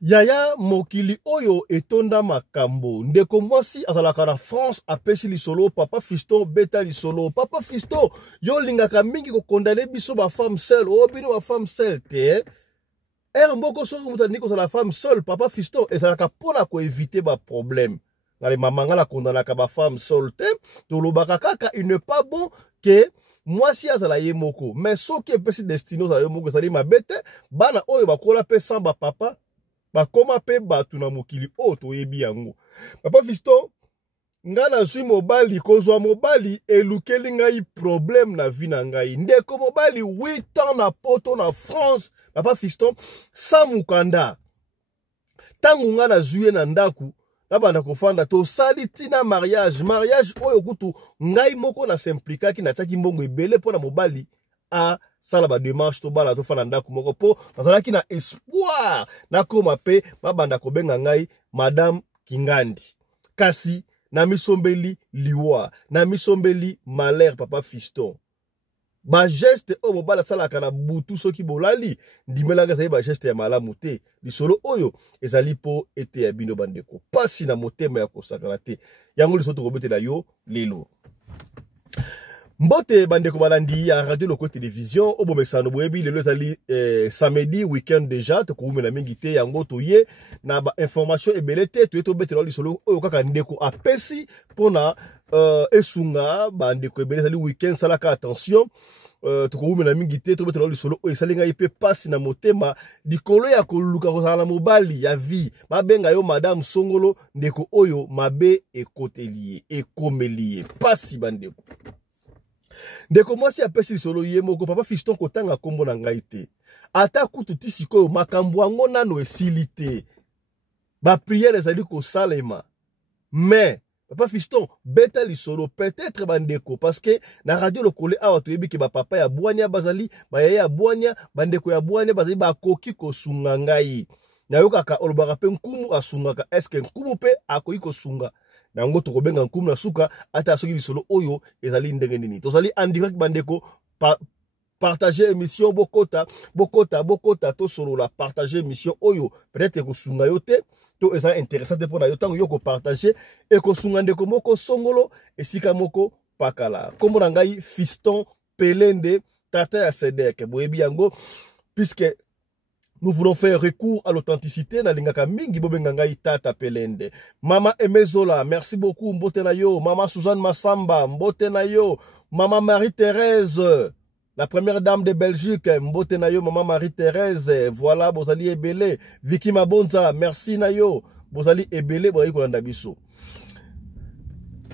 Yaya mokili oyo etonda makambo. Ndeko mwasi azalaka na France apesi lisolo papa Fiston beta lisolo. Papa Fiston yo lingaka mingi ko condamner biso ba femme seule. O bino ba femme seule te. Mboko so mutani ko la femme seule papa Fiston ezalaka pona ko éviter ba problème. Ngale mamanga la condamnaka ba femme seule te. To lobaka kaka il n'est pas bon que mwasi azala ye moko. Mais soki epesi destino za ye moko ezali mabete bana oyo bakola pe samba papa bakoma pe batu na mokili o toyebi yango. Papa Fiston nga na zwi mobali kozwa mobali elukeli ngai problème na vie na ngai. Ndeko mobali 8 ans na poto na France. Papa Fiston sa mukanda tangu nga na zwi na ndaku na banda kofanda to sali tina mariage oyo kutu ngai moko na s'implika na taki mbongo ebele pona mobali a sala ba démarche to bala to fana ndako moko po nazalaki na espoir na koma pe babanda kobenga ngai madame Kingandi kasi na misombeli liwa na misombeli malheur papa Fiston ba geste o mobala sala kana butu soki bolali ndimelanga za ba geste ya malamu te lisolo oyo ezali po ete ya bino bandeko pasi na motema ya kosakana te yango liso to kobetela yo lelo. Mbote bandeko balandi ya radio loko télévision obomesano boyebi lelo ezali samedi weekend déjà to koumela mingi te yango toye na ba information ebele te to betela lisolo oyo kaka ndeko apesi pona esunga bandeko ebele ezali weekend salaka attention to koumela mingi te to betela lisolo oyo esalinga ipe pasi na motema dikolo ya koluka kozala mobali ya vie babenga yo madame Songolo ndeko oyo mabe ekotelier ekomelier pasi bandeko. Ndeko mwasi apesi lisolo ye moko papa Fiston kotanga kombo na ngai te. Ata kutu tisiko makambo yango nano esili te. Ba prière ezali ko salema. Mais papa Fiston beta lisolo peut-être bandeko parce que na radio lokole awa toyebi ke ba papa ya bwanya bazali ba yaya ya bwanya bandeko ya bwanya bazali ba koki ko sunga ngai. Na yokaka olobaka pe nkumu asungaka est-ce que nkumu pe akoki ko sunga. Nango to kobenga nkumu na suka ata soki lisolo oyo ezali ndenge nini tozali en direct bandeko partager émission bokota to solo la partager émission oyo peut-être ko sunga yote to eza intéressant pour na yo tango yoko partager et ko sunga ndeko moko Songolo esika moko pakala kombo na ngai Fiston Pelende tata ya Sedek boyebi yango puisque nous voulons faire recours à l'authenticité na lingaka mingi bobenga ngai tata Pelende. Mama Emezola, merci beaucoup mbote na yo. Mama Suzanne Massamba, mbote na yo. Mama Marie-Thérèse, la première dame de Belgique, mbote na yo mama Marie-Thérèse. Voilà, bozali ebele. Vicky Mabonza, merci na yo. Bozali ebele boyi kolanda biso.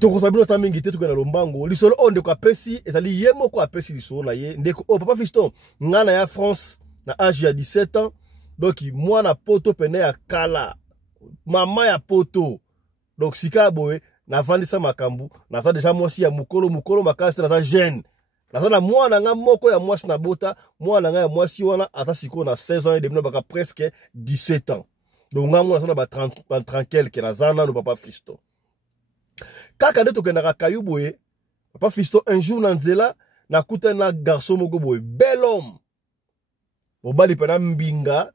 Toko sabino ta mingi te tuko na lombango. Lisolo o ndeko apesi ezali ye moko apesi lisolo na ye. Ndeko o papa Fiston ngana ya France na âge ya 17 ans. Donc moi na poto pene ya kala. Mama ya poto. Donc sika boye na vandisa makambu. Na za deja mwasi ya mukolo makasi na za jeune. Na za na mwana nga moko ya mwasi na bota. Mwana nga ya mwasi wana ata siko na 16 ans et demi baka presque 17 ans. Donc nga mwana na ba 30 tranquille ke na zana no papa Fiston. Kaka de tokenaka kayu boye. Papa Fiston un jour na nzela na kuta na garçon moko boye. Bel homme. Mobali pena mbinga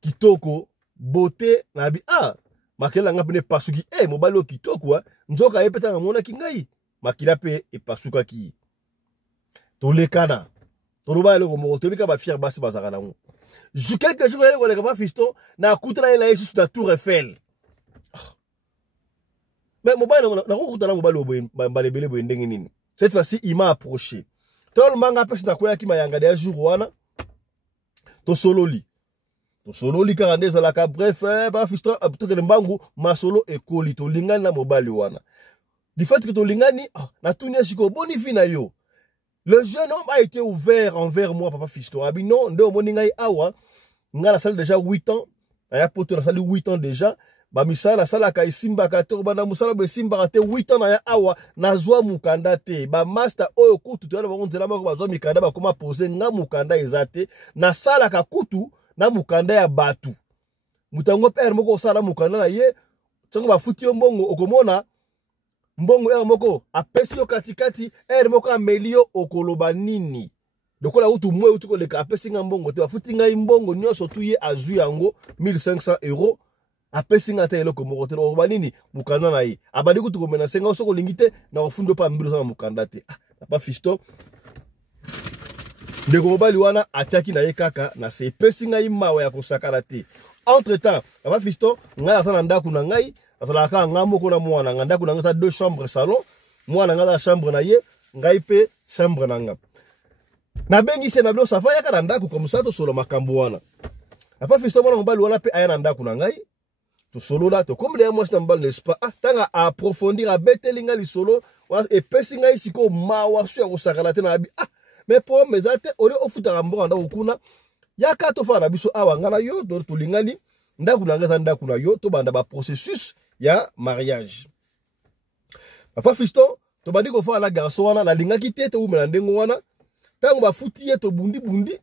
kitoko beauté na bi makela nga pene pasuki mobali o kitoko nzoka epeta na mona kingai makila pe epasuka ki to lekana to roba le ko to bika ba fier basi bazaka na ngo ju quelque jour ele ko le ka Fiston na kutana ila yesu ta Tour Eiffel mais mobali na ko kutana mobali o mbale bele bo ndenge nini cette fois-ci il m'a approché to le manga pesi na koya ki mayanga de jour wana to sololi kaka ndeza la ka bref ba Fiston abutokele mbangu masolo ekoli to lingani na mobali wana du fait que to lingani na tunia siko boni vie na yo le jeune homme a été ouvert envers moi papa Fiston abi non ndo moningai awa nga na salle déjà 8 ans aya poto na salle 8 ans déjà ba misala sala ka isimba ka to bana musala be simba te 8 ans na ya awa na zwa mukanda te ba master oyo kutu to ba nzela ba zwa mikanda ba koma poser nga mukanda ezate na sala ka kutu na mukanda ya batu mutango père moko sala mukanda na ye tongo ba futi yo mbongo okomona mbongo moko apesi yo katikati moko amelio okoloba nini lokola utu mwe utu koleka apesi nga mbongo te bafuti ngai mbongo nyonso tu ye azwi yango 1500 euros apesi nga te eloko moko te okoba nini mukanda na ye abandi kutu komenase nga soko lingi te na ofundo pa mbilo sama mukanda te pa Fiston ndeko mobali wana atiaki na ye kaka na se epesi ngai mawa ya kosakana te. Entre temps pa Fiston ngai aza na ndako na ngai azalaka nga moko na mwana nga ndako na ngai za 2 chambres salon mwana nga za chambre na ye ngai pe chambre na nga na bengi se na bilo safa yaka na ndako comme ça to solo makambo wana pa Fiston mwana mobali wana pe aya na ndako na ngai to solo là to comme les moi c'est mbal n'est-ce pas tanga approfondir a betelinga li solo wana epesi ngai siko mawa su ya kosakana te na abi mais pour mes ates ore ofuta mbo anda ukuna yaka to fa na biso awa ngana yo to lingani ndaku na ngaza ndaku na yo to banda ba processus ya mariage. Papa Fiston to bandi ko fa na garçon wana na lingaki te to umela ndengo wana tango ba futi ye to bundi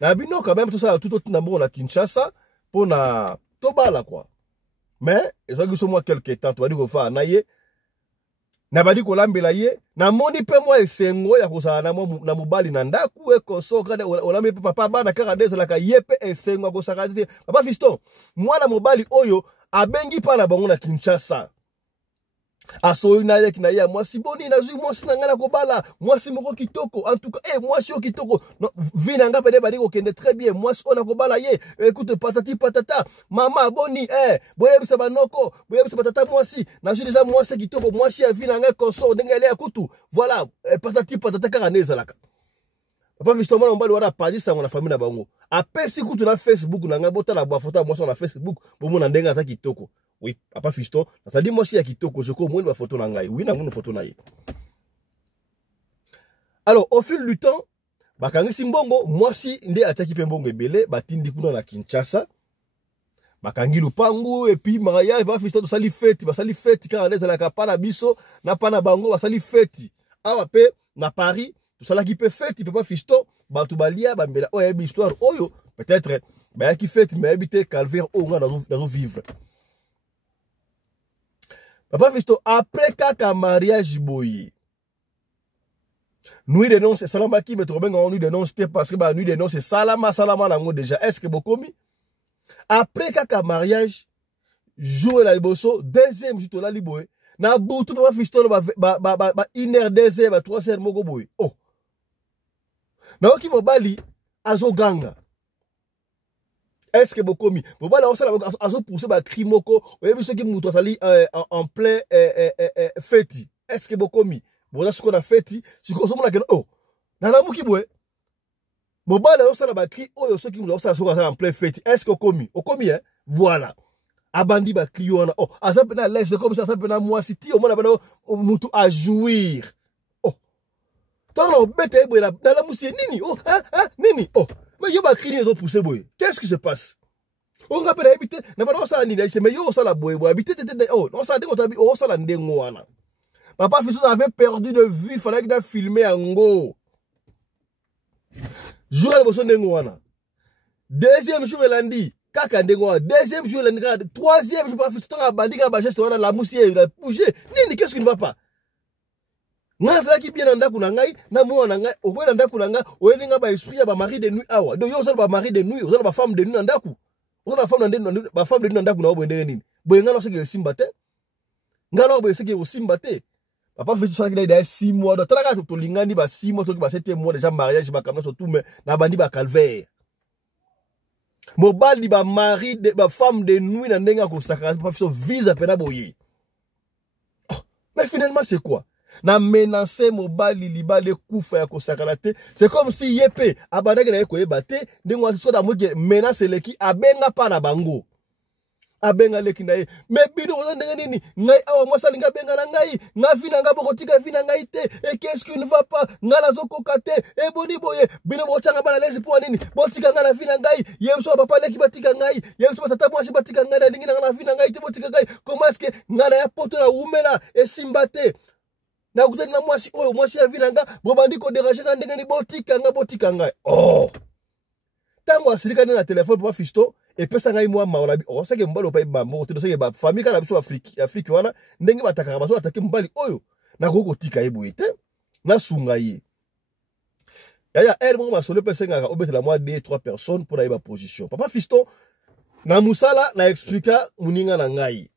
na bino quand même tout ça tout na mbo na Kinshasa pona to bala quoi. Mais ezaki so moi quelque temps to bandi ko fa na ye na badi ko lambela ye na moni pe moi esengo ya kosala na mobali na ndaku ekosoka olami pe papa bana kaka dezela ka ye pe esengo kosaka te. Papa Fiston mwana mobali oyo abengi pa na bango na Kinshasa asoyi na ye kina ya mwasi boni na zui mwasi na ngana ko bala mwasi moko kitoko en tout cas mwasi yo kitoko no, vina nga pede badi ko kende très bien mwasi ona ko bala ye écoute patati patata mama boni boye bisa banoko boye bisa patata mwasi na zui déjà mwasi kitoko mwasi ya vina nga konso ndengele ya kutu voilà patati patata kaka nezalaka. Papa Fiston mwana mbali wana padisa mwana famille na bango apesi kutu na Facebook na nga bota la bwa photo mwasi na Facebook bomona ndenga ata kitoko. Oui, Papa Fiston, ça dit moi si ya kitoko je ko mwini ba photo na ngai. Oui, na mwini photo na ye. Alors, au fil du temps, bakangisi mbongo, mwasi nde ataki pe mbongo ebele, batindi kuna na Kinshasa. Bakangi lupangu et puis mariage Papa Fiston to sali fête car les ala kapana biso na pana bango ba sali fête. Awa pe na Paris, to sala ki pe fête Papa Fiston, ba to balia ba mbela o yebi histoire oyo, peut-être ba ki fête mais habiter calvaire o nga dans vivre. Papa Fiston, après kaka mariage boye. Nuit de noces, c'est salama qui me trouve en nuit de noces, parce que nuit de noces, c'est salama nango déjà. Est-ce que beaucoup mi? Après kaka mariage, jour la liboso, deuxième jour la liboye. Na boutou Papa Fiston, 1h, 2h, 3h moko boye. Oh. Na oki mobali, azo ganga. Est-ce que beaucoup mi? Bon bah là on s'est azo poussé ba crimoko. Oye biso ki muto sali en plein fête. Est-ce que beaucoup mi? Bon là ce qu'on a fête, ce qu'on somona que oh. Na la muki boye. Bon bah là on s'est ba cri oyo ceux qui nous ça en plein fête. Est-ce que komi? O komi hein? Voilà. Abandi ba clio na oh. Asa pena laisse comme ça pena moi si ti au moins na muto à jouir. Oh. Tant on bête boye na la musi nini? Oh, nini? Oh. Mais yo ba cri ni pousser boy. Qu'est-ce qui se passe? On va pas habiter, na pas ça ni mais yo ça la boy habiter oh, non ça oh ça la ndengo wana. Papa Fiston avait perdu de vue, fallait qu'il a filmé en go. Jour le bosso ndengo wana. Deuxième jour lundi, kaka ndengo. Deuxième jour lundi, troisième jour Papa Fiston a bandi ka ba geste wana la moussière, il a bougé. Nini qu'est-ce qui ne va pas? Nga zaki bien ndaku na ngai na mwana ngai okwela ndaku na ngai oyelinga ba esprit ya ba mari de nuit awa donc yo zo ba mari de nuit zo ba femme de nuit ndaku zo ba femme de nuit ba femme de nuit ndaku na obende nini boye ngalo seke simba te ngalo boye seke simba te Papa Fiston ça qu'il a 6 mois donc tala ka to lingani ba 6 mois to ki ba 7e mois déjà mariage ba kamna so tout mais na bandi ba calvaire mobali ba mari de ba femme de nuit na ndenga ko sakara Papa Fiston visa pena boye. Oh, mais finalement c'est quoi? Na menacer mobali libale kufa ya kosakalate c'est comme si yepe abandaki na yeko ebate ndingo so da moke menace leki abenga pa na bango abenga leki na ye mais bino ndenge nini ngai awa mwasali nga benga na ngai nga vina nga bokotika vina ngai te et qu'est-ce qui ne va pas nga na zokoka te e boni boye bino bochanga bana lezi po nini botika nga na vina ngai yemso papa leki batika ngai yemso tata mwasi batika ngai na ndingi na vina ngai te botika ngai comment est-ce que nga na ya poto na umela e simbate na kutani na mwasi oyo mwasi ya vina nga bobandi ko déranger nga ndenge ni botika nga oh tango asilika na téléphone Papa Fiston et pesa ngai mwa maola bi oh sake mbalo pa ibambo to sake ba famille kana biso Afrique wana ndenge bataka baso atake mbali oyo na koko tika eboyete na sunga ye Yaya elle moko masolo pese ngaka obetela moi 2-3 personnes pour aiba position. Papa Fiston na musala na expliquer muninga na ngai.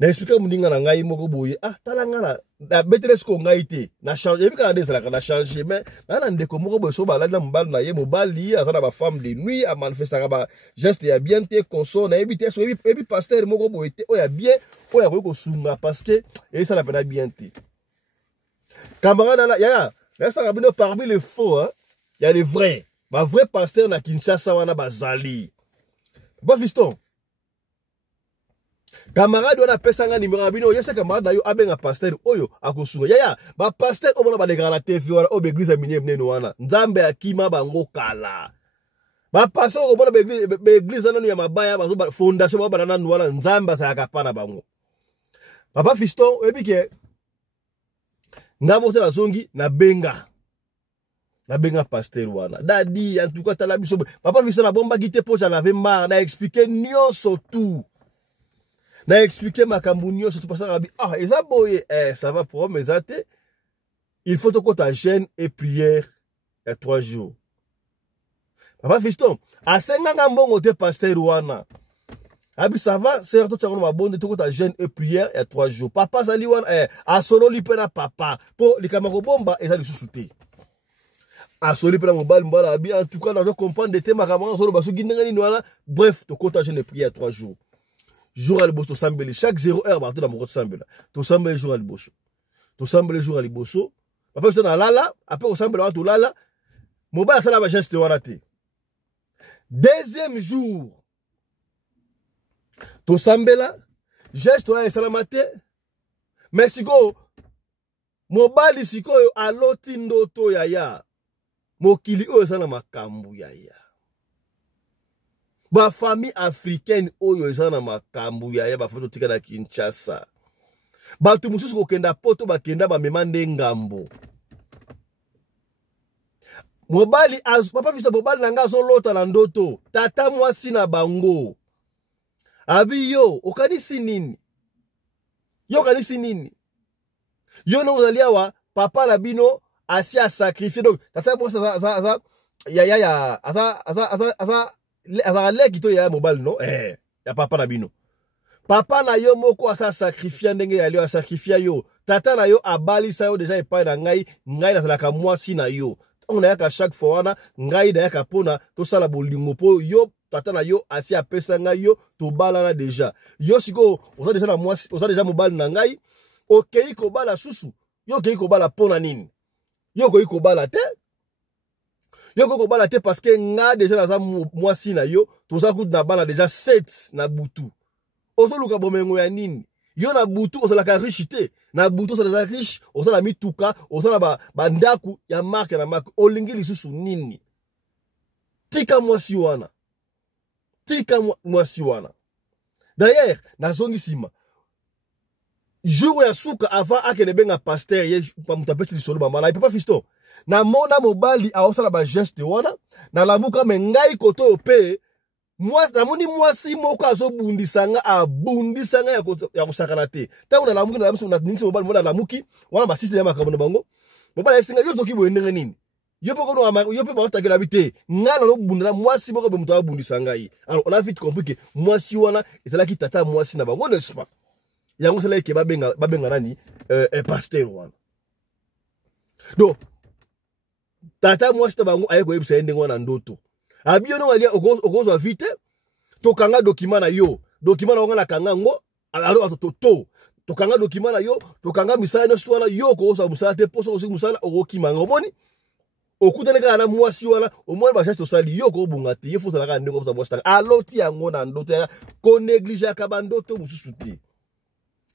Na expliquer muninga na ngai moko boye tala ngana na betres ko ngai te na changer bi kana desala na changer mais na ndeko moko boye so bala na mbal na ye mobali azana ba femme de nuit a manifester ba geste ya bien te console na ebite so ebi pasteur moko boye te o ya bien o ya ko sunga parce que et ça la pena bien te. Camarade na yaya ça rabino parmi les faux hein, il y a les vrais. Ba vrai pasteur na Kinshasa wana bazali. Ba Fiston. Camarade wana pesa nga numéro abino yo se camarade na yo abenga pasteur oyo akosunga. Yaya ba pasteur omona ba lekala TV wana o beglise minye mneno wana. Nzambe akima bango kala. Ba pasteur omona beglise nanu ya mabaya bazo ba fondation ba banana wana nzamba sa yakapana bango. Papa Fiston ebike ngabo tela zongi na benga pasteur wana dadi en tout cas tala biso papa Fiston na bomba kite pocha na ve mar na expliquer nyonso tout na expliquer makambu nyonso tout parce que eza boye ça va pour mes athées il faut que ta jeûne et prière à 3 jours. Papa Fiston asenga mbongo te pasteur wana abi ça va c'est tout ça on va bonde tout ta jeûne et prière et 3 jours. Papa sali wana asolo lipena papa pour likamako bomba eza lisusuté. Asolo lipena mobile mbala abi en tout cas on doit comprendre des thèmes makamako solo basu gindenga ni wana bref to kota jeûne et prière 3 jours. Jour à liboso sambeli chaque 0 heure bato na moko sambela. To sambeli jour à liboso. To sambeli jour à liboso. Papa Fiston na lala après au sambela wa to lala mobile sala ba geste wana te. Deuxième jour to sambela geste wa esalamate mais siko mobali siko yo aloti ndoto yaya mokili oyo esala makambu yaya ba famille africaine oyo esala makambu yaya ba foto tika na Kinshasa bato mususu kokenda poto bakenda ba memande ngambo mobali papa Fiston mobali nanga azolota na ndoto tata mwasi na bango abi yo okanisi nini yo no zalia wa papa na bino asi a sacrifier donc tata mwasi za ya asa leki to ya mobile no ya papa na bino papa na yo moko asa sacrifier ndenge ya leo sacrifier yo tata na yo abalisa yo déjà epai na ngai na zalaka mwasi na yo on a chaque fois wana ngai na yaka pona to sala bolingo po yo tata na yo asi apesa ngai yo to balana déjà yo siko oza déjà na mwasi oza déjà mobali na ngai okei ko bala susu yo okei ko bala pona nini yo okei ko bala te parce que nga déjà na za mwasi na yo toza kutu na bana déjà 7 na butu ozoluka bomengo ya nini yo na butu ozalaka riche te na butu ozala riche ozala mituka ozala bandaku ya marque na marque olingi lisusu nini tika mwasi wana d'ailleurs na zongi sima jour ya suka avant akene benga pasteur ye pamutapeti lisolo bamala Papa Fiston na mona mobali aosala ba geste wana na lamuka mengai koto pe mwasi namoni mwasi moko azobundisanga abundisanga ya kusakana te tango na lamuki na lamuki na ningisi mobali mona lamuki wana basisi ya makambo na bango mobali esinga yo toki boyendenga nini yo pe kono yo pe batakela bite ngana no bundana mwasi moko be muto abundisanga yi alors on a vite compris que mwasi wana ezalaki tata mwasi na bango n'est-ce pas yango sala ke babenga nani pasteur wana donc tata mwasi ta bango ayeko yebisa ndenge wana ndoto abi ono alia okozwa vite to kanga document na yo document na ngana kangango alors to kanga document na yo to kanga misala no sto wana yo ko osa musala te poso osi musala okokima ngoboni okutane ka na mwasi wana omoni ba geste sali yo ko bunga te yefu sala ka ndenge ko mwasi tanga aloti yango na ndoto ya ko néglige ka bandoto mususu te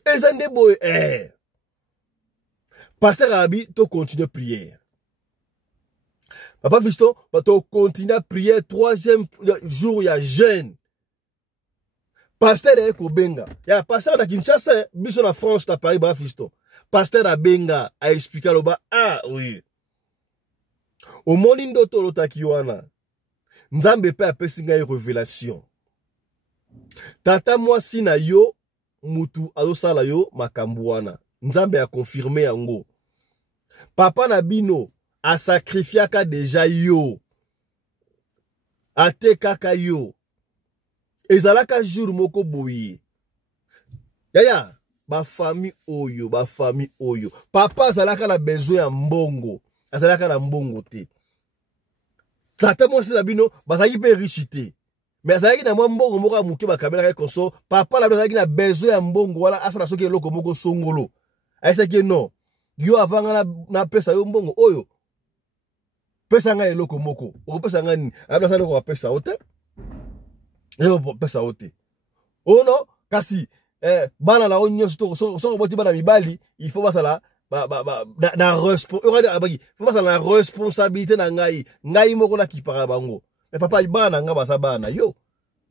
ezande boye pasteur abi to continuer prière. Papa Fiston, tu continues à prier 3e jour, il y a jeûne. Pasteur est Kobenga. Il y a pasteur à Kinshasa, biso na France, tu as parlé, Papa Fiston. Pasteur à Benga a expliqué le bas. Ah oui. Au monindo tolo takiwana. Nzambe pe apesinga révélation. Tata mwasi na yo, mutu azosala yo makambuana. Nzambe a confirmé yango. Papa na bino asacrifiaka déjà yo. Atekaka yo. Ezalaka jour moko boye. Yaya, ba famille oyo. Papa azalaka na besoin ya mbongo. Azalaka na mbongo te. Tata mwasi na bino, bazalaki pe richité. Mais azalaki na mbongo moko amuke bakabela konso. Papa na azalaki na besoin ya mbongo wala asala soki eloko moko songolo. Aisaki non. Yo avanga na pesa yo mbongo oyo. Pesa nga eloko moko. Oko pesa nga nini? Abla sala ko pesa ote. Yo pesa ote. Oh non, kasi bana la onyo so boti bana mibali, il faut basala na responsabilité na ngai moko na kipara bango. Mais papa bana nga basa bana yo.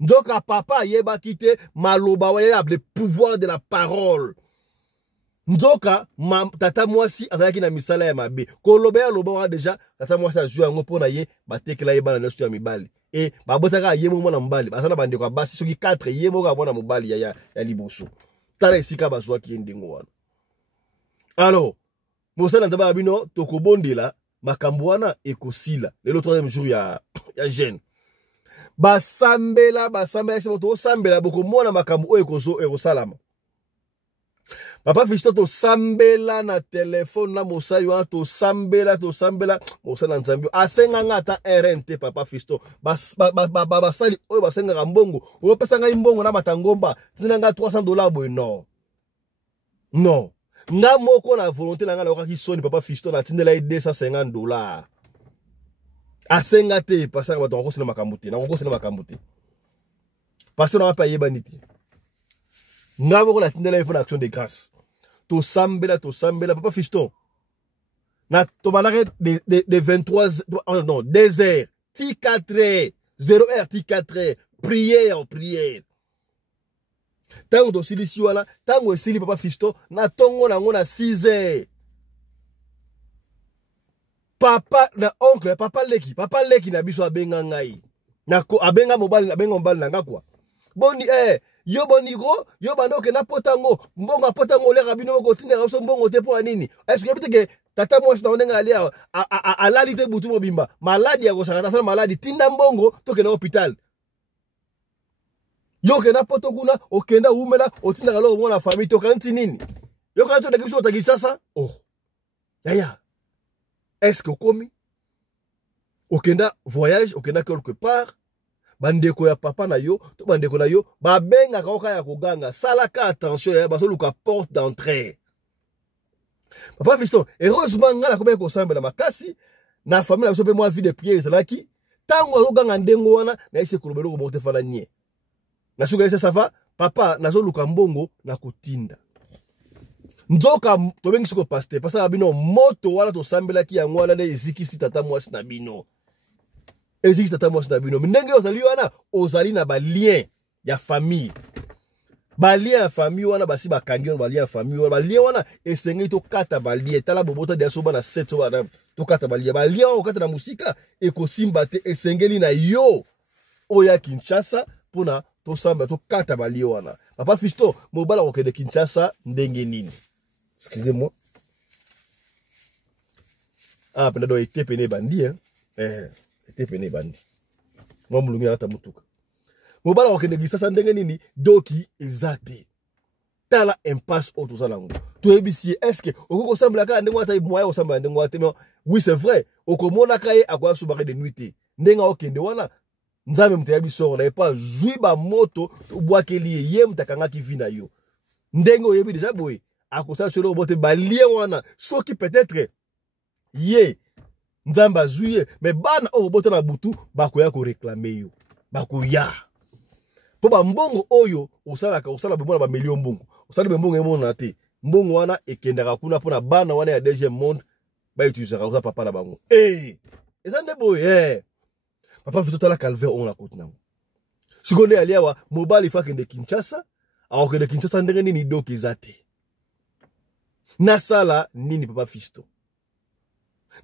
Ndoka papa yeba kite maloba wa ya le pouvoir de la parole. Ndoka tata mwasi azalaki na misala ya mabe. Koloba ya loba wa deja tata mwasi azui yango pona ye batekela ye bana nesu ya mibali. Et babotaka yemo mwana mobali basala bande kwa basi soki 4 yemo ka mwana mobali ya liboso. Tala esika bazwa ki ndingo wana. Alors, mosala ndaba bino tokobondela makambo wana ekosila. Le troisième jour ya jeune. Basambela to sambela boko mona makambo o ekosalama. Papa Fiston to sambela na telefone na mosali wana to sambela mosala nzambi asenga ngata RNT papa Fiston basali oyo basenga mbongo o pesa nga mbongo na matangomba tina nga $300 boy non nga moko na volonté na nga na okaki soni papa Fiston na tindela $250 asenga te pasanga bato ngosina makambo te pastor na pa yeba niti nga moko na tindela pour l'action de grâce to sambela papa Fiston na to banake de 23 non 2 heures ti 4 heures 0 heure ti 4 heures prière tango to silisi wana tango esili papa Fiston na tongo nango na 6 heures papa na oncle papa leki na biso abenga ngai nako abenga mobali na nga kwa boni yo boniko yo bandoke na potango mbongo potango le rabino ko tinda so mbongo te po nini est-ce que peut-être tata mwasi na ondenga ali alali te butu mobimba maladi ya ko sakata sana maladi tinda mbongo toke na hôpital yo ke na poto kuna okenda umela otinda kalo mona famille to kanti nini yo kanto de kiso takisasa yaya est-ce que komi okenda voyage okenda quelque part bandeko ya papa na yo to bandeko na yo babenga kaoka ya koganga salaka attention ya basoluka porte d'entrée papa Fiston heureusement ngala komeka kosambela makasi na famille na so pe moi vie de prière ezalaki tango azoganga ndengo wana na ese kolobelo ko mote fala nye na suka ese safa papa nazoluka mbongo na kotinda nzoka tobengi siko pasteur pasteur bino moto wana to sambelaki yango wana de ezikisi tata mwasi na bino eziki tata mwasi na bino ndenge ozali wana ozali na ba lien ya famille wana basi bakangi wana ba lien ya famille wana ba lien wana esengi to kata ba lien tala bobota dia so bana 7 wana to kata ba lien wana okata na musika ekosimba te esengeli na yo oya Kinshasa pona to samba to kata ba lien wana papa Fiston mobala okende Kinshasa ndenge nini excusez-moi pena do ete pene bandi ete pene bandi mwa mulungi ata mutuka mobala okende Kinshasa ndenge nini doki ezate tala impasse auto zalango to ebisi est-ce que okoko sambla ka ndenge wata moya osamba ndenge wata mais oui c'est vrai okomona kaye akwa subare de nuit ndenge okende wana nzambe mteya biso na pas zuiba moto obwakeli ye mtakanga kivina yo ndenge oyebi déjà boy akosa solo bote balie wana soki peut-être ye nzamba zuye mais bana o bote na butu bakoya ko réclamer yo bakoya po ba mbongo oyo osala bomona ba million mbongo osala be mbongo emona te mbongo wana ekendaka kuna pona bana wana ya deuxième monde ba utiliser ka papa na bango eza nde boy papa Fiston la calvaire on la côte nango sikonde aliawa mobali fa kende Kinshasa akokende Kinshasa ndenge nini doki ezate na sala nini papa Fiston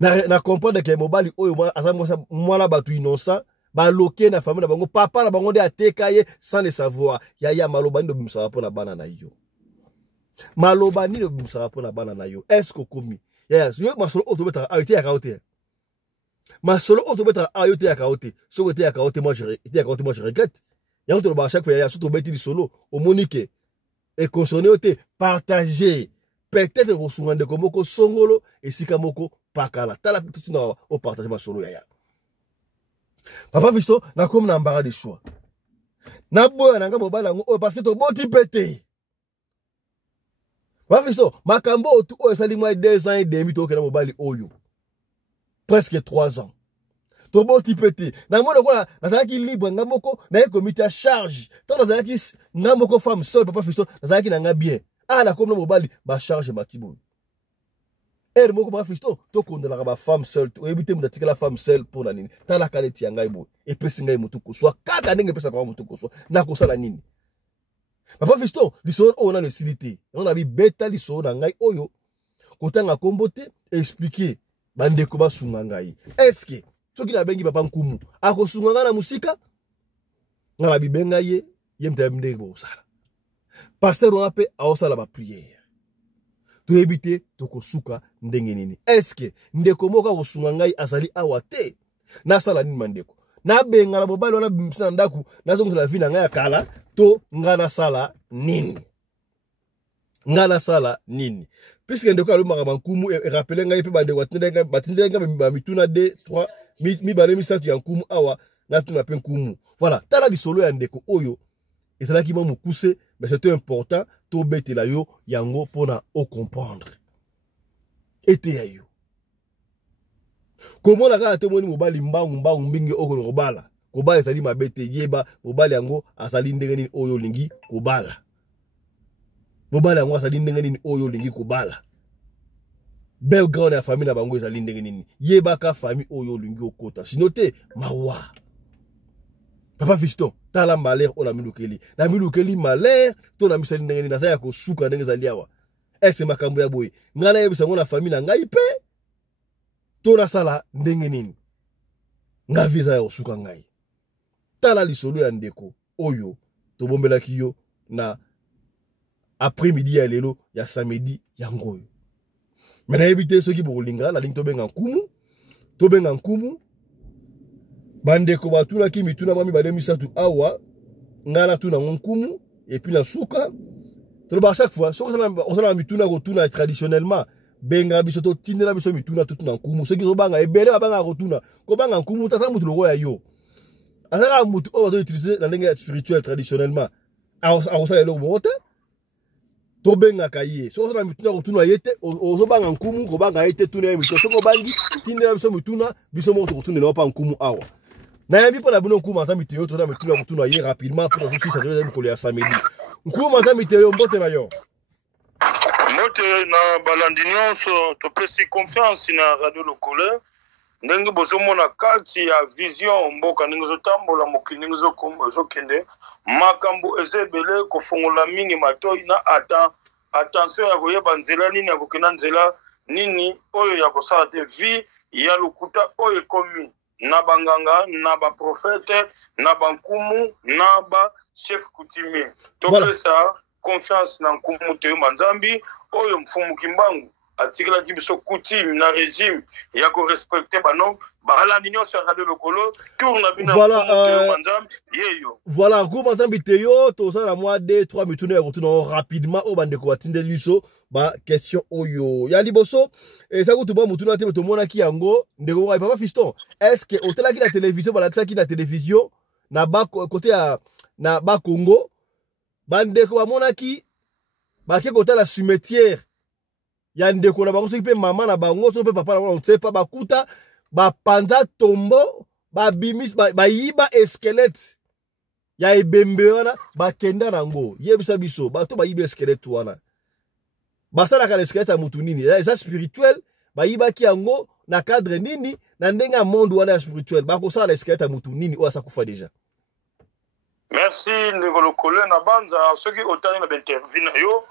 na comprendre que mobali oyo aza mwana batu innocent baloke na famille na bango papa na bango de ateka ye sans le savoir ya maloba ndo bimsaka pona bana na yo maloba ni ndo bimsaka pona bana na yo est-ce que komi yo masolo otobeta arrêter ya kaote Ma solo auto beta ayo te akaote. So te akaote moi je regrette. Ya auto ba chaque fois ya surtout beti di solo au monique et consonner ote partager. Peut-être ko sungande ko moko songolo et sika moko pakala. Tala tout na au partager ma solo ya. Papa Fisto na comme na mbara de choix. Na boya nanga mobala ngo parce que to boti pété. Papa Fisto makambo tu o sali moi 2 ans et demi to ke na mobali oyo. Presque 3 ans. Tobo tipete. Na mona kola nazaki libre ngamoko na comité à charge. Tant nazaki ngamoko femme seule Papa Fisto nazaki nanga bien. Ah na comme mobali ba charge matibo. Er moko Papa Fisto to kondela ba femme seule. To ebite mudatika la femme seule pour na nini. Tala kaleti yanga ibo. E pesi ngai mutuko so kaka ndenge pesa kwa mutuko so. Na kosala nini. Papa Fisto lisoro ona le silité. On a bi beta lisoro na ngai oyo. Kotanga kombote expliquer bandeko basunga ngai. Est-ce que soki na bengi papa nkumu akosunga nga na musika ngala bibenga ye mtayamndenge bosala pasteur on ape aosala ba prière to ebite to kosuka ndenge nini. Est-ce que ndeko moko kosunga ngai azali awa te na sala nini mandeko na benga na mobali wana bimisa ndaku nazonga la vie na ngai akala to ngana sala nini puisque ndeko alomaka bankumu e rappeler ngai pe bandeko batindenga ba mituna 2 3 mi bale misatu ya nkumu awa na tuna pe nkumu. Voilà, tala di solo ya ndeko oyo ezalaki mo mukuse mais c'était important to betela yo yango pona o comprendre. Ete ya yo. Comment la kala temoni mobali mbangu mbingi okolo kobala. Kobala ezali mabete yeba mobali yango asali ndenge nini oyo lingi kobala. Mobali yango asali ndenge nini oyo lingi kobala. Bel grand ya famille na bango ezali ndenge nini. Yebaka famille oyo lingi okota. Sinote mawa. Papa Fiston, tala malheur o la milukeli. Na milukeli malheur to na misali ndenge nini na ya ko suka ndenge zali awa. Ese makambo ya boy. Ngana yebisa ngo na famille na ngai pe. To na sala ndenge nini. Nga visa ya osuka ngai. Tala lisolo ya ndeko oyo to bombela kiyo na après-midi ya lelo ya samedi ya ngoyo. Mena ebite soki bolinga na lingi to benga nkumu bandeko batuna ki mituna bami bale misatu awa ngana tuna nkumu et puis na suka to ba chaque fois soki on sala mituna ko tuna traditionnellement benga biso to tindela biso mituna to tuna nkumu soki zo banga ebele banga ko tuna ko banga nkumu tata mutu loko ya yo asaka mutu o ba utiliser la langue spirituelle traditionnellement a ça elo bote to benga kaye so na mituna ko tuna yete ozo banga nkumu ko banga yete tuna mituna so ko bangi tindela biso mituna biso mo to tuna lo pa nkumu awa na yambi pa na buno nkumu ata miteo to na mituna ko tuna ye rapidement pour aussi ça devait être ya samedi nkumu ata miteo mbote na yo mote na balandi nyonso to pesi confiance na radio lokole ndenge bozomona kati ya vision mboka ndenge zotambola mokili ndenge zokende makambo ezebele kofungola mingi matoi na attention ya koyeba nzela nini ya kokenda nzela nini oyo ya kosala te vie ya lokuta oyo ekomi na banganga na baprofete na bankumu na ba chef coutumier topesa confiance na nkumu te manzambi oyo mfumu kimbangu atikela kibiso coutume na régime ya ko respecter banom balandi nyonso ya radio lokolo tourna bina manzambi yeyo voilà ko manzambi te yo to sala moi 2-3 mituna ya kotuna rapidement o bandeko batinde liso ba question oyo ya liboso ça ko to ba mutuna te to mona ki yango ndeko wa Papa Fiston est-ce que otela ki na télévision balakisa ki na télévision na ba côté ya na ba Congo bandeko ba mona ki ba ke kota la cimetière ya ndeko na bango soki pe mama na bango so pe papa na bango on sait pas bakuta ba panza tombo ba bimis ba yiba squelette ya ebembe wana ba kenda nango yebisa biso ba to ba yiba squelette wana ba sala ka squelette mutu nini ça spirituel ba yiba ki yango na cadre nini na ndenga monde wana spirituel ba ko sala squelette mutu nini o asa kufa déjà. Merci Ndeko Kole na banza soki otani na interview na yo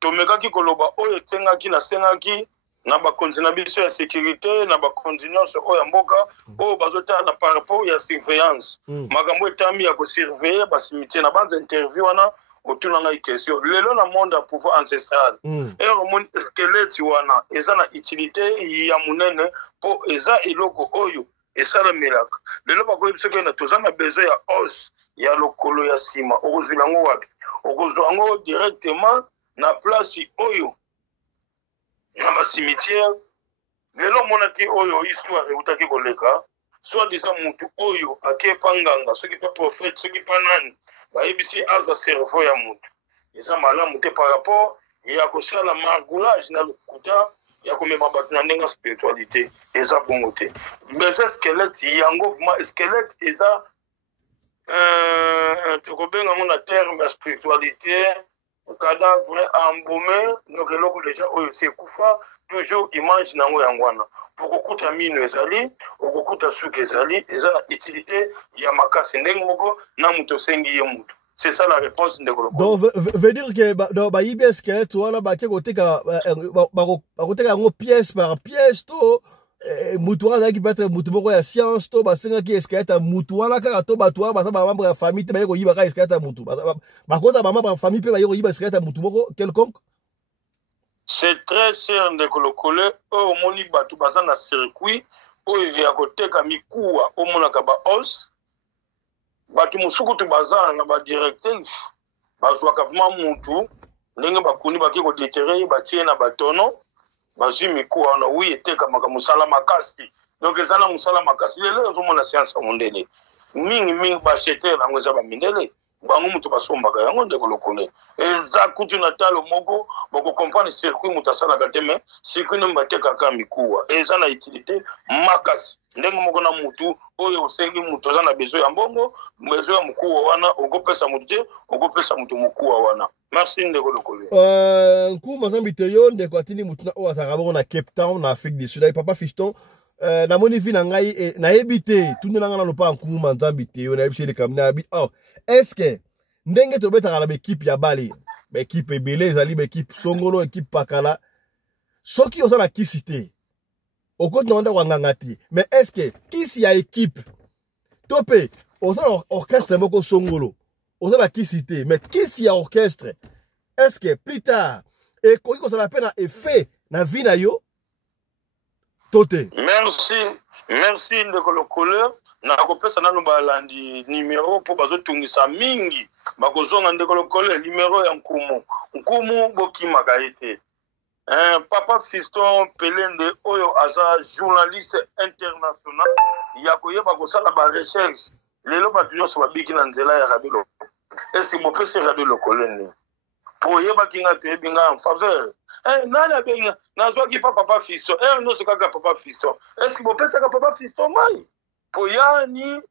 tomekaki koloba oyo tengaki na sengaki na bakonzi na biso ya sécurité na bakonzi nyonso oyo mboka oyo bazotala par rapport ya surveillance makambo etami ya kosurveiller basimitier na banza interview wana otuna ngai question lelo na monde ya pouvoir ancestral mon squelette wana eza na utilité ya munene po eza eloko oyo esalamelaka lelo bakoyebisa ke na toza na besoin ya os ya lokolo ya nsima okozwila yango wapi okozwa yango directement na place oyo na basimitiere lelo omonaki oyo histoire eutaki koleka soit disant mutu oyo akepa nganga soki pa prophète soki pa nani bayebisi azwa cerveau ya mutu eza malamu te par rapport ya kosala margoulage na lokuta ya komema bato na ndenge ya spiritualité eza bongo te besoin squelette yango vraiment squelette eza tokobenga ngo na terme ya spiritualité cadavre embaumé donc eloko déjà oyo si ekufa toujours image nango yango wana okokuta mino ezali okokuta suki ezali eza na utilité ya makasi ndenge moko na moto osengi ye moto c'est ça la réponse ndeko lokolo donc veut dire que bayibi squelette wana bake koteka bakoteka yango pièce par pièce to mutu wana azalaki peut-être mutu moko ya science to basengaki eskelete ya mutu wana kaka to bato wana baza bamambre ya famille te baye koyiba kaka eskelete ya mutu bakota bamambre ya famille mpe baye koyiba eskelete ya mutu moko quelconque. c'est très cher ndeko lokolo oyo omoni bato baza na circuit oyo ya koteka mikuwa omonaka baos bato mosukutu baza na badirectif bazwaka vraimen mutu ndenge bakuni baki kodetere batie na batono bazwi mikuwa wana wi etekamaka mosala makasi donc eza na mosala makasi lelo ezomona science ya mondele mingi bachetere nango eza bamindele bango mutu basombaka yango ndeko lokolo eza kutu na talo moko bokokomprendre circuit mutu asalaka te me circuit nde batekaka mikuwa eza na utilité makasi ndenge moko na mutu oyo osengi mutu oza na besoin ya mbongo besoin ya mokuwa wana okopesa mutu te okopesa mutu mokuwa wana merci ndeko lokolo nkuma nzambi te yo ndeko atindi mutu na oyo azalaka bongo na Cape Town na Afrique du Sud ayi papa Fiston namoni vi na ngai nayebi te tundela ngai nano mpa nkuma nzambi te yo nayebi seleka nayebi est-ce que ndenge tobetaka na baekipe ya bale baekipe ebele ezali baekipe songolo ekipe pakala soki oza na kisi te okoti na ndako nganga te mais est-ce que kisi ya équipe to pe oza na orchestre moko songolo oza na kisi te mais kisi ya orchestre est-ce que plus tard ekoki kozala mpe na effet na vie na yo to te. merci ndeko lokolo nakopesa nano balandi numéro mpo bazotungisa mingi bakozonga ndeko lokolo numéro ya nkumu bokimaka ye te papa Fiston Pelende oyo aza journaliste international ya koyeba kosala barecherche lelo bato nyonso babiki na nzela ya radio lokolo esi bopesi radio lokolo nini po oyebaki nga toyebi nga en faveur nani abenga nazwaki pa papa Fiston nyonso kaka papa Fiston esi bopesaka papa Fiston mai po yani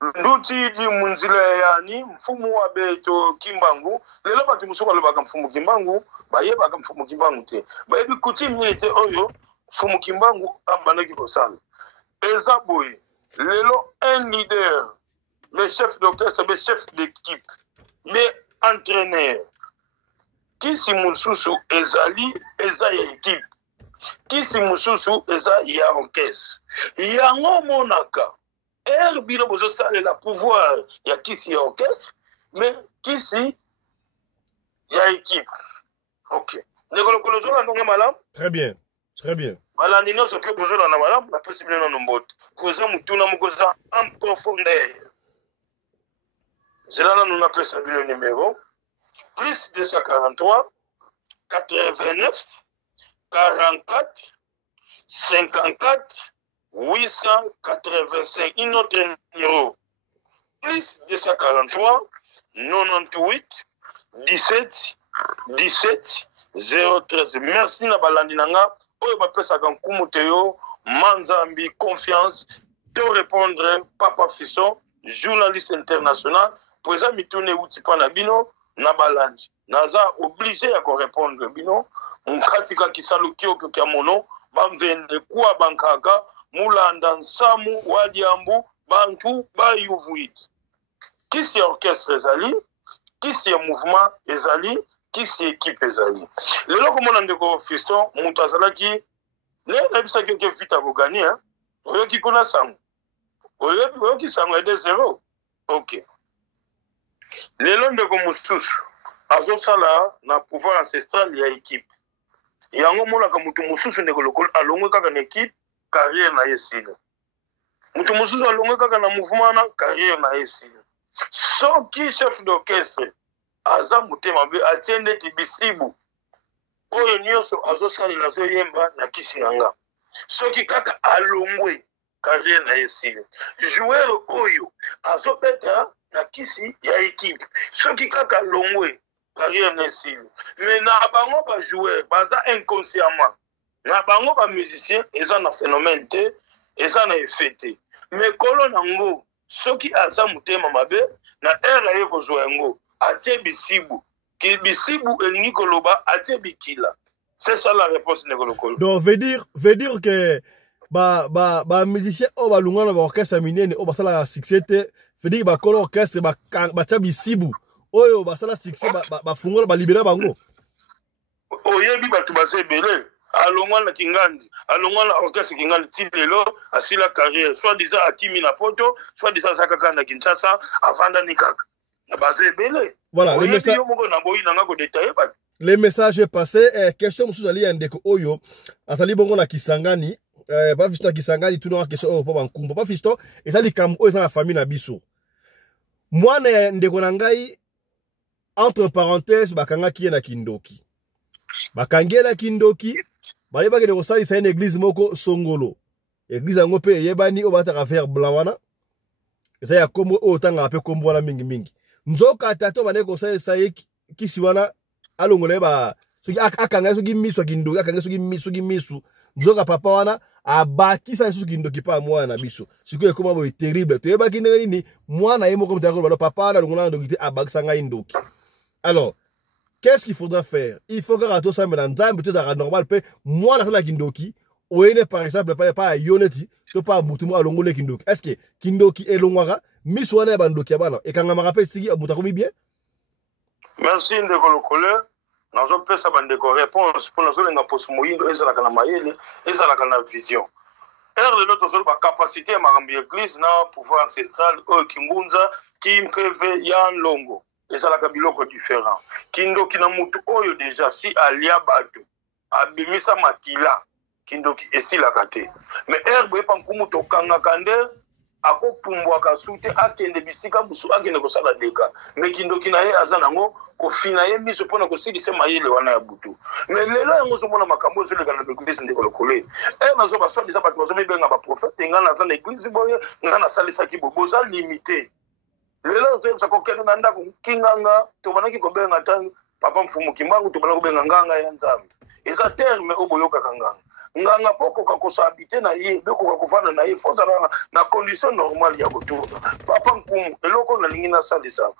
nduti di munzila yani mfumu wa beto Kimbangu lelo bato mosuku alobaka mfumu Kimbangu bayebaka mfumu Kimbangu te bayebi coutume te oyo mfumu Kimbangu abandaki kosala eza boye lelo un leader le chef d'orchestre le chef d'équipe le entraîneur kisi mosusu ezali eza ya équipe kisi mosusu eza ya orchestre yango monaka bino bozosalela pouvoir ya kisi ya orchestre mais kisi ya équipe. Ok ndeko lokolo zola ndonge malamu très bien balandi nyonso mpe bozola na malamu napesi bino nano mbote koza mutuna moko za en profondeur zela nano napesa bino numéro plus 243 89 44 54 885, une autre numéro, plus 243 98 17 17 013. Merci na balandi nanga, oyo bapesa kankumu teyo, manzambi, confiance, de répondre, Papa Fiston, journaliste international, présent mitune uti pana bino, na balandi. Naza obligé à répondre bino, mkatika kisalu kioko kia mono, bamvende kuwa bankaka, mulanda nsamu wadiambu bantu bayuvuit kisi ya orchestre ezali kisi ya mouvement ezali kisi ya équipe ezali lelo komona ndeko Fiston mutu azalaki ne nabisaki oke vita kogani oyoki kuna sango oyoki sango ede 0 ok lelo ndeko mosusu azosala na pouvoir ancestral ya équipe yango monaka mutu mosusu ndeko lokolo alongwe kaka na équipe carrière na yesile mutu mosusu alongwe kaka na mouvement na carrière na esili soki chef d'orchestre aza motema mabe atie ndeti bisibu oyo nyonso azosalela azoyemba na kisi na nga soki kaka alongwe carrière na esili joueur oyo azobeta na kisi ya équipe soki kaka alongwe carrière na esili mais na bango bajoueur baza inconsciemment na bango bamusicien eza na phénomène te eza na effet te mais kolo nango soki aza motema mabe na ere aye kozwa yango atie bisibu ki bisibu elingi koloba atie bikila. C'est ça la réponse de Kolokolo. Donc veut dire que ba musicien o ba lungana ba orchestre minene o ba sala succès te veut dire ba kolo orchestre ba tia bisibu oyo ba sala succès ba fungola ba libérer bango. Oyebi batu basebele alongwa na Kingandi alongwa na orchestre Kingandi tilelo asila carrière soit disant akimi na poto soit disant sakaka na Kinshasa avanda nikaka na basebele. Voilà le message na boyi nanga ko détailler ba. Le message est passé. Question mususu ali ndeko oyo azali bongo na Kisangani. Pas fisto Kisangani tout no question oyo po bankumba. Pas fisto ezali kam oyo za na famille na biso. Mwana ndeko na ngai entre parenthèses bakanga ki na Kindoki. Bakangi na Kindoki bali bakende ko sali sa une église moko Songolo. Église ngo pe yebani o bataka faire blanc wana. Eza ya kombo o tanga pe kombo wana mingi mingi. Nzoka tato bane ko sa kisi wana alongole ba soki akanga soki miso Kindoki akanga soki miso nzoka papa wana abakisa soki Kindoki pa mwana biso siko ekoma bo terrible to yeba kinene ni mwana yemo comme ta ko papa wana longola Ndoki abakisa nga Ndoki. Alors qu'est-ce qu'il faudra faire? Il faut que rato ça mais nzambe tout à normal pe mwana sala Kindoki oyene par exemple pas yoneti to pas mutumu alongole Kindoki. Est-ce que Kindoki elongwaka miso wana ya Ndoki bana ekanga marape siki mutakomi bien? Merci ndeko lokole nazo pesa bandeko réponse pour nazo lenga poso moyindo ezalaka na mayele ezalaka na vision de l'autre sur la capacité à marambi église na pouvoir ancestral o kingunza kimpeve ya longo ezalaka biloko différent Kindoki na mutu oyo déjà si alia bato abimisa makila Kindoki esilaka te mais herbe epa nkumu tokanga kande ako pumbwa kasute akende bisika busu akende kosala deka mais Kindoki na ye aza nango kofina ye miso pona kosilisa mayele wana ya butu mais lelo yango somona makambo zo leka na église ndeko lokole nazo baswa bisa bato bazo mebenga ba prophète ngana za na église boye ngana salisa ki boza limité lelo zo sa kokelo na ndako kinganga to banaki ko benga tan papa mfumu kimbangu to banako benga nganga ya nzambe eza terme oboyoka kanganga nganga poko kakosa habiter na ye beko kakofana na ye foza na condition normale ya kotourna papa mfumu eloko na lingi na salisa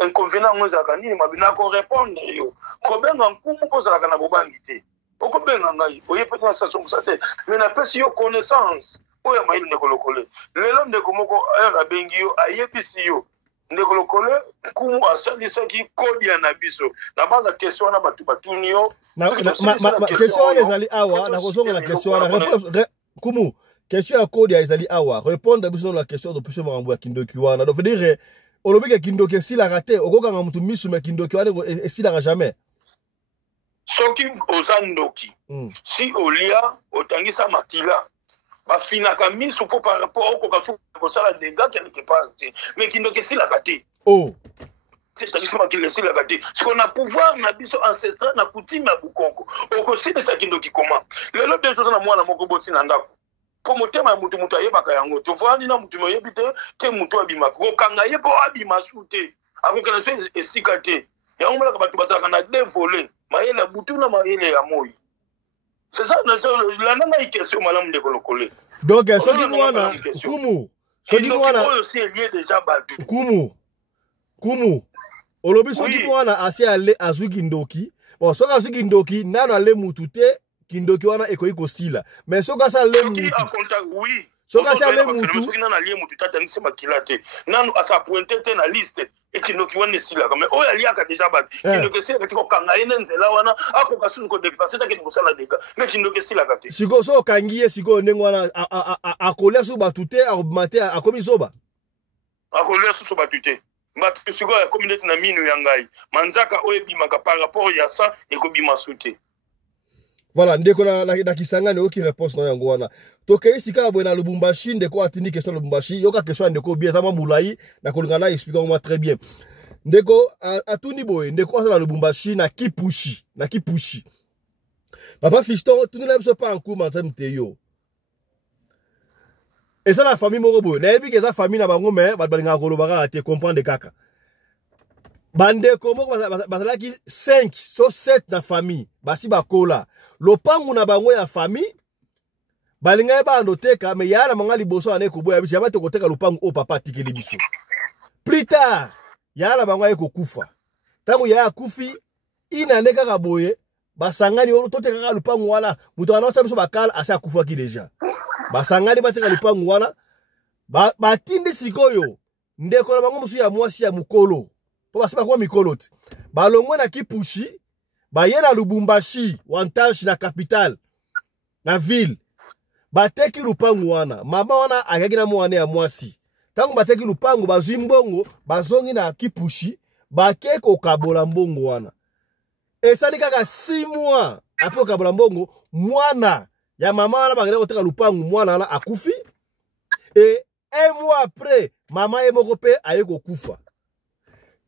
inconvénient ngweza kanini mabina ko répondre yo ko benga nkumu ko zala kana bobangi te oko benga ngai oye peut-être ça son ça te mais na pesi yo connaissance oya maili ndeko lokole lelo ndeko moko era bengi yo ayebisi yo ndeko lokole kumu asalisa ki kodia na biso na banga question na batu batuni yo na question les ali awa na kozonga la question na réponse kumu question ya kodia ezali awa répondre biso la question de plus mambo ya Kindoki wana donc veut dire olobike Kindoki si la raté okokanga mutu misu me Kindoki wana si la jamais soki ozandoki si olia otangisa makila bafinaka misu po par rapport au kokasu kosala dégâts quelque part mais Kindoki si la raté c'est-à-dire que la raté ce qu'on a pouvoir na biso ancestral na coutume ya Bukongo okosine sa Kindoki comment le lot des choses na mwana moko boti na ndako po motema ya mutu ayebaka yango to vandi na mutu moyebi te mutu abima ko kanga ye po abima sute akokana se esika te yango malaka batu bataka na dévoler mayele ya butu na mayele ya moi c'est ça la nanga question malamu ndeko lokole donc soki mwana kumu soki mwana oyo si lié déjà batu kumu olobi soki mwana asi ale azu Kindoki bon soki azu Kindoki nano ale mutu te Kindoki wana ekoyi kosila mais soka sa le mutu oui soka sa le mutu soki nana lié mutu tata ngi sema kilate nanu asa pointer te na liste et Kindoki wana sila mais oya liaka déjà ba Kindoki sila ko kanga ene nzela wana ako kasu ko dépasser ta ko sala deka mais Kindoki sila kate siko so kangiye siko ndenge wana akolia su batute akomate akomi zoba akolia su batute matu siko ya communauté na minu ya ngai manzaka oyo bimaka par rapport ya ça ekobima sute. Voilà, ndeko na Kisangani oki réponse na yango wana. Tokei sika boye na Lubumbashi ndeko atindi question Lubumbashi, yoka question ndeko bien zama mulai na kolingana explique moi très bien. Ndeko atuni boye ndeko na Lubumbashi na Kipushi. Papa Fiston, tu ne lèves pas en cours mantam teyo. Et ça la famille moko boye, na ebi ke za famille na bango mais ba balinga kolobaka te comprendre kaka. Bande komo bazalaki 5 so 7 na famille basi bakola lopangu na bango ya famille balinga ba andoteka me yala manga liboso ane koboya biso yaba tokoteka lopangu o papa tikeli biso plus tard yala bango ayeko kufa tango ya kufi ina ne kaka boye basangani o toteka kaka lopangu wala muto anonsa biso bakala asa kufa ki deja basangani bateka lopangu wala batindi sikoyo ndeko na bango musu ya mwasi ya mukolo basi bakwa mikolo te balongwe na Kipushi baye na Lubumbashi wantashi na capital na ville bateki lupangu wana mama wana akaki na mwana ya mwasi tango bateki lupangu bazwi mbongo bazongi na Kipushi bakeko okabola mbongo wana esali kaka 6 mois apo okabola mbongo mwana ya mama wana bakenda koteka lupangu mwana wana akufi et 1 mois après mama ye moko pe ayeko kufa.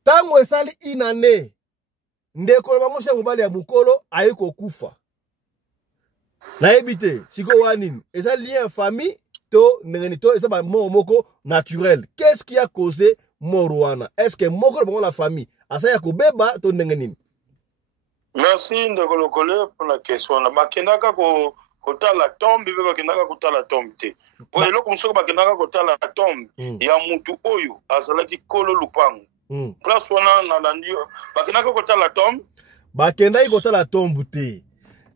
Tango esali inane ndeko bango se mobali ya mukolo ayeko kufa na ebite siko wanini esa lien famille to ndengeni to esa ba moko naturel. Qu'est-ce qui a causé morwana? Est-ce que moko bango la famille asa ya kobeba to ndengeni? Merci ndeko lokole pour la question na bakendaka ko kotala tombe be bakendaka kotala tombe te po eloko musoko bakendaka kotala tombe ya mutu oyo azalaki kolo lupango. Place wana na landio bakendaka kotala tombe bakendaki kotala tombe te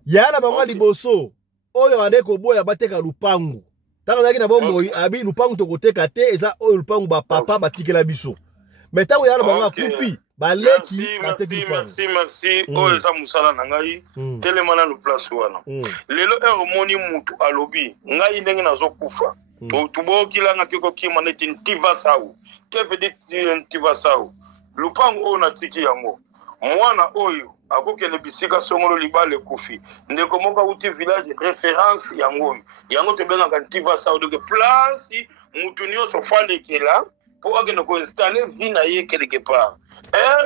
yana bango liboso oyo bande koboya bateka lupangu tanga zaki na bombo abi lupangu tokoteka te eza oyo lupangu ba papa batikela biso metango yana bango akufi baleki bateki lupangu. Merci oyo eza musala na ngai telema na place wana lelo eromoni mutu alobi ngai ndenge nazokufa tubokilanga kiko kima neti ntiva sawu kefe dit ntiva sawu lupangu oyo natiki yango mwana oyo akokende bisika songolo libale kufi ndeko moka uti village référence yango tobengaka ntiva sawu donc place mutu nyonso falekela po akende ko installer vie na ye quelque part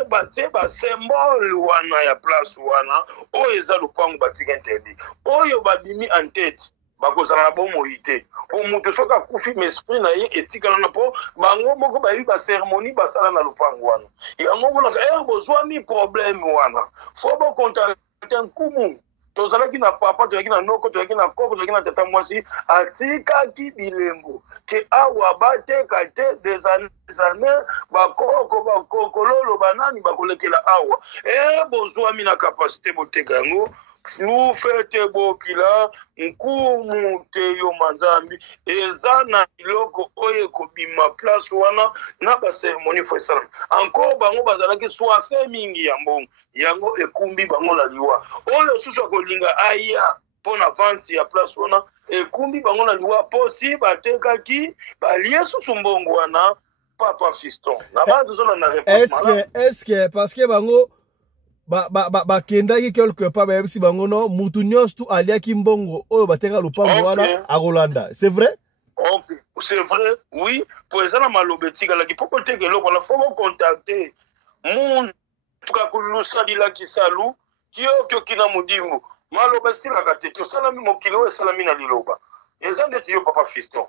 bate ba symbole wana ya place wana oyo eza lupangu batika interdit oyo babimi en tête bakozala na bomoi te po mutu soki akufi ma esprit na ye etikala na po bango moko bayebi baceremonie basala na lupangu wana yango monaka bozwami problème wana fo bokontakte nkumu tozalaki na papa tozalaki na noko tozalaki na koko tozalaki na tata mwasi atikaki bilembo ke awa bateka te des années bakoko bakokololo banani bakolekela awa bozwami na kapasité boteka yango flou fete bokila nkumu te yo manzambi eza na iloko oye kobima place wana na ba cérémonie fo salam encore bango bazalaki soife mingi ya mbongo yango ekumbi bango la liwa oyo susu kolinga aya pona vente ya place wana ekumbi bango la liwa posi batekaki balie susu mbongo wana papa Fiston na ba zona na réponse est-ce que parce que bango bakendaki quelque part bayebisi bango no mutu nyonso tu aliaki mbongo oyo bateka lupango wana akolanda c'est vrai? Ok, c'est vrai, oui. Pour ça, la malobétique, la qui peut côté que l'autre, il faut contacter mon tout kulusa dila kisalu qui na mudimu malobétique la gâté tout ça la mi mokilo et salami na liloba et ça de papa Fiston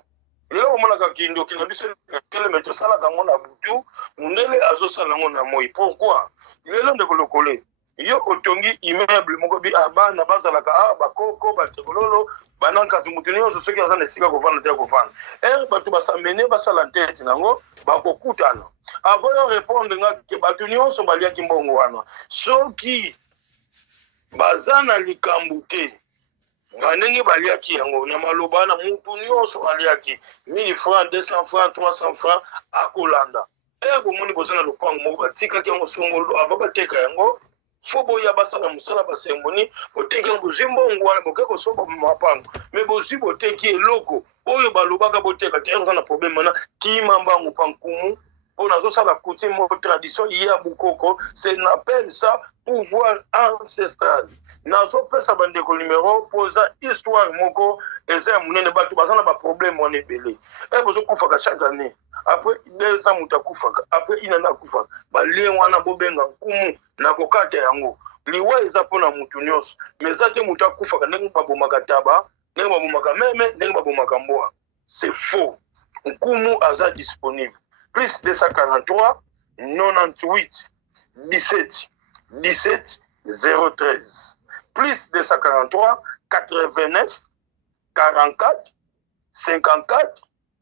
lelo mona ka kindo kina biso kele meto sala kango na butu mundele azo sala ngo na moi pourquoi lelo ndeko lokole yo otongi immeuble moko bi abana bazala ka bakoko batekololo bananka zimutuni yo soki azana sika kovana te kovana batu basamene basala tete nango bakokutana avant yo répondre nga ke batu nyonso baliaki mbongo wana soki bazana likambu te ndenge baliaki yango na maloba na mutu nyonso baliaki 1000 francs 200 francs 300 francs akolanda bomoni bozana lopango moko batikaki yango songolo ava bateka yango fo boya basala musala basemboni boteki yango zimbongo wana bokeko soba mapango me bozi boteki eloko oyo balobaka boteka te ezana problème wana kima mbangu pankumu on a ça la coutume tradition il y a beaucoup c'est on appelle ça pouvoir ancestral nazopesa bandeko numéro poza histoire moko eza ya monene bato baza na baproblème wana ebele bozokufaka chaque année après 2 ans moto akufaka après une année akufaka balie wana bobenga nkumu na kokata yango liwa eza mpona motu nyonso mais eza te moto akufaka ndenge babomaka taba ndenge babomaka meme ndenge babomaka mbwa c'est faux nkumu aza disponible plus 243 98 17 17 013 plus 243 89 44 54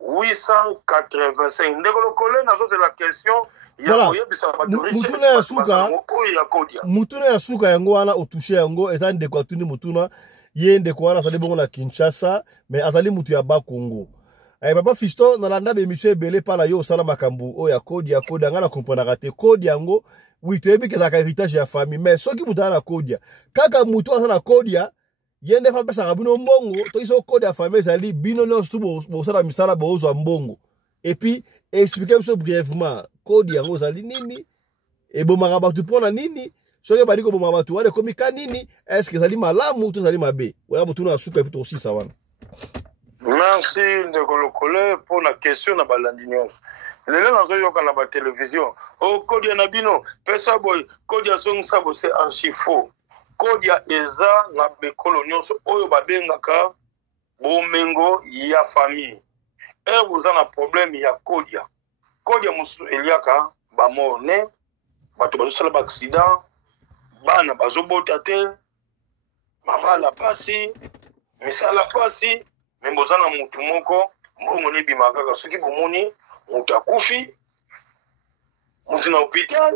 885 ndeko lokole nazo c'est la question ya koyebisa mutuna ya suka mutuna ya suka yango wana otushe yango eza ndeko atuni mutuna ye ndeko wana azali bongo na Kinshasa mais azali mutu ya Bakongo papa Fiston nalanda be émission ebele pala yo osala makambo o ya code anga na comprendre te code yango oui toyebi ke zaka héritage ya famille mais soki mutu na code kaka mutu asa na code yende fa pesa bino mbongo to iso code ya famille ezali bino nyonso bosala misala bozwa mbongo et puis expliquer ça brièvement code yango ezali nini ebomaka bato mpona nini soki bali koboma bato wana ekomi ka nini est-ce que ezali malamu to ezali mabe wala mutu na suka epi tosisa wana. Merci ndeko lokole pour la question na balandi nyonso lelo nazoyoka na batelevizio kode na bino pesa boy kode ya songisa bo c'est archi faux kode ya eza na bekolo nyonso oyo babengaka bomengo ya famille boza na problème ya kode ya mosusu eliaka bamone bato bazosala baaccident bana bazobota te mabala pasi misala pasi memboza na mutu moko mbongo nebima kaka soki bomoni mutu akufi mutu na hôpital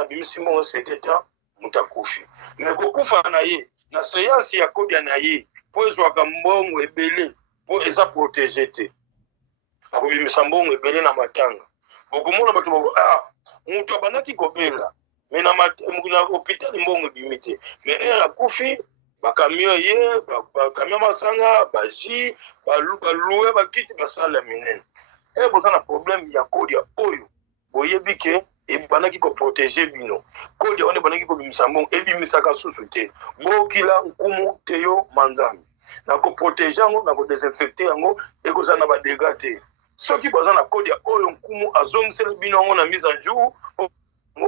abimisi mbongo seketa mutu akufi me kokufa na ye na séance ya kode na ye po ezwaka mbongo ebele po eza protégé te akobimisa mbongo ebele na matanga bokomona bato bako mutu abandaki kobela me na hôpital mbongo ebimi te me akufi bakamio ye bakamio masanga baji baloué bakiti basala minene boza na problème ya kode oyo boyebi ke ebandaki koprotege bino kode wana ebandaki kobimisa mbongo ebimisaka susu te bokila nkumu te yo manzambi na koprotege yango na kodesinfecte yango ekozala na badega te soki boza na kode oyo nkumu azongiseli bino yango na mise en jour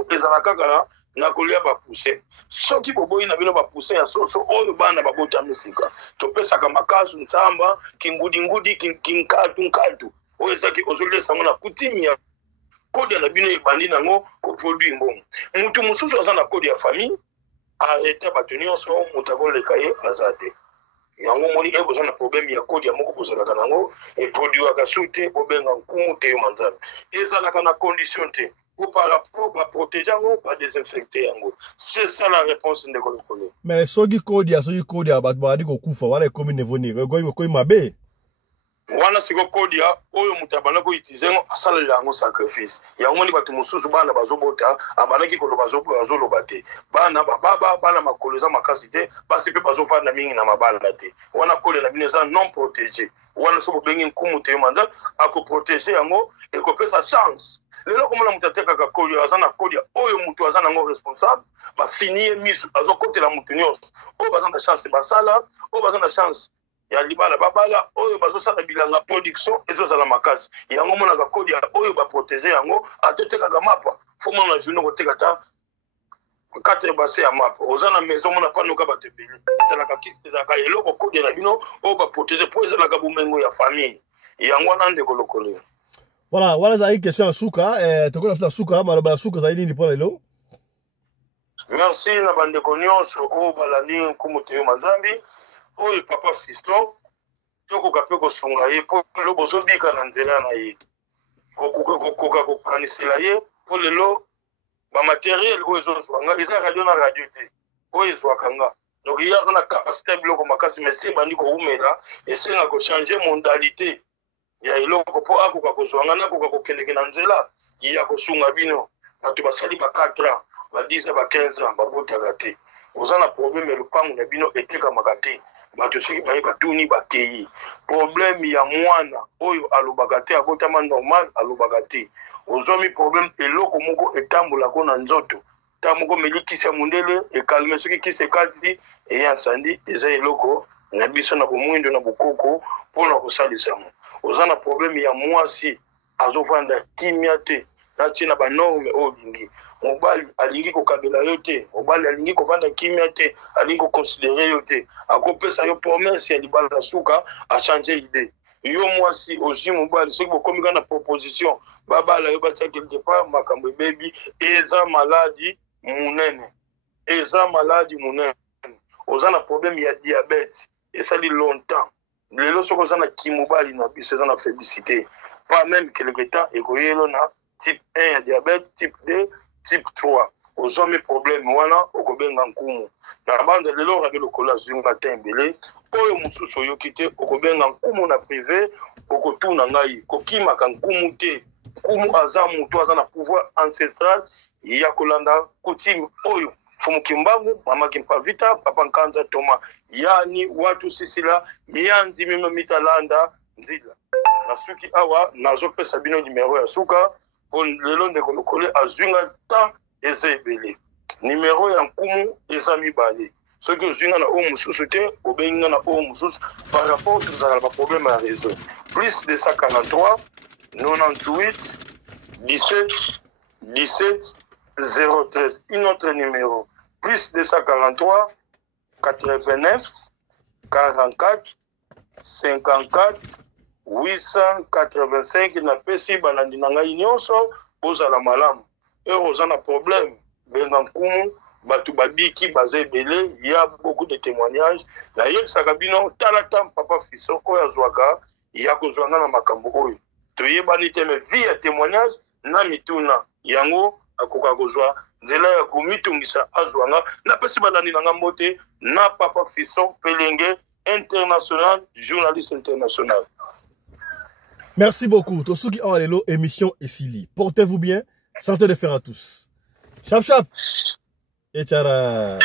ezala kaka na kolia bapuse soki boboyi na bino bapuse ya soso oyo bana babota misika topesaka makasu nsamba kingudi kinkatu oyo ezaki ozolesa ngo na kutimi ya kode na bino ebandi nango koproduit mbongo mutu mosusu aza na kode ya famille arrete bato nyonso mutu akoleka ye aza te yango moni boza na problème ya kode ya moko bozalaka nango eproduiwaka su te bobenga nkumu te yo manzambe ezalaka na condition te par rapport à protéger ou pas désinfecter yango c'est ça la réponse ndeko lokole mais soki kode ya bato badi kokufa wala ekomi niveau ni koyi mabe wana siko kode ya oyo mutu abanda koutilize yango asalela yango sacrifice yango ni bato mosusu bana bazobota abandaki koloba bazoloba te bana bababa bana makolo eza makasi te basi mpe bazofanda mingi na mabala te wana kode na bino eza non protégé wana so bobengi nkumu te yo manza akoprotege yango ekopesa chance lelo komona mutu atekaka kode aza na kode oyo mutu aza nango responsable bafinie miso azokotela mutu nyonso oyo baza na chance basala oyo baza na chance ya libala babala oyo bazosala bilanga production ezozala makasi yango monaka kode oyo baprotege yango atetekaka mapa fo mona na journée koteka ta 4 bassin ya mapa oza na maison mona panuka bato ebele ezalaka eloko kode na bino oyo baprotege po ezalaka bomengo ya famille yango wana ndeko lokolo. Voilà, voilà ça une question à suka tokona futa suka maloba suka za nini pona lelo. Merci na bandeko nyonso o balandi nkumu te yo manzambi oyo papa Fiston tokoka pe kosunga ye po lelo bozobika na nzela na ye kokoka kokanisela ye po lelo bamateriel oyo ezozwanga eza radio na radio te oyo ezwakanga donc ye aza na capacité biloko makasi mais se bandi koumela esenga kochange modalité ya eloko po akoka kozwanga nakoka kokendeke na nzela ya kosunga bino bato basali ba 4 ans ba 10 ans ba 15 ans babotaka te oza na problème lupango na bino etekamaka te bato soki baye batuni bakeyi problème ya mwana oyo alobaka te abotama normal alobaka te ozomi problème eloko moko etambolako na nzoto tamoko meli kisi ya mundele ekalme soki kisi ekati eya nsandi eza eloko na biso na bomwindo na bokoko mpona kosalisa yango. Oza na probleme ya mwasi azovanda kimia te natie na banorme oyo olingi. Mobali alingi kokabela yo te, mobali alingi kovanda kimia te, alingi koconsidere yo te, akopesa yo promese ya libala na suka achange idée. Yo mwasi ozi mobali soki bokomi kaka na proposition babala yo batia quelque part makambo ebebi eza maladi munene, eza maladi munene. Oza na problème ya diabète esali longtemps. Lelo soki oza na kimobali na biso eza na féblicité, pas même quelque temps ekoyelo na type 1 ya diabète, type 2, type 3. Ozomi problème wana okobenga nkumu. Na banda lelo Radio Lokola zunga tembele oyo mususu oyoki te okobenga nkumu na privé okotuna ngai kokimaka nkumu te. Nkumu aza mutu aza na pouvoir ancestral ya kolanda coutume oyo Fumukimbangu mama Kimpavita papa Nkanza Toma yani watu sisila mianzi mima mitalanda nzila nasuki awa nazopesa bino numero ya suka pon lelo ndeko lokole azwinga ta eza ebele. Numero ya nkumu eza mibale soki ozwinga na oyo mususu te obenga na oyo mususu par rapport tozala ba problème ya réseau plus de 143 98 17 17 013. Une autre numéro plus 243 89 44 54 885 na pesi balandi na ngai nyonso bozala malamu. Oza na problème benga nkumu batu babiki baza ebele, il y a beaucoup de témoignages na yebisaka bino talata papa Fiso oyo azwaka ya kozwanga na makambo oyo toyebani te me vie ya témoignage na mituna yango akoka kozwa nzela ya komitungisa azwanga na pesi balandi na ngambo te na papa Fiston Pelenge international, journaliste international. Merci beaucoup. Tosuki Awalelo, émission Essili. Portez-vous bien. Santé de fer à tous. Chap chap. Et tchara.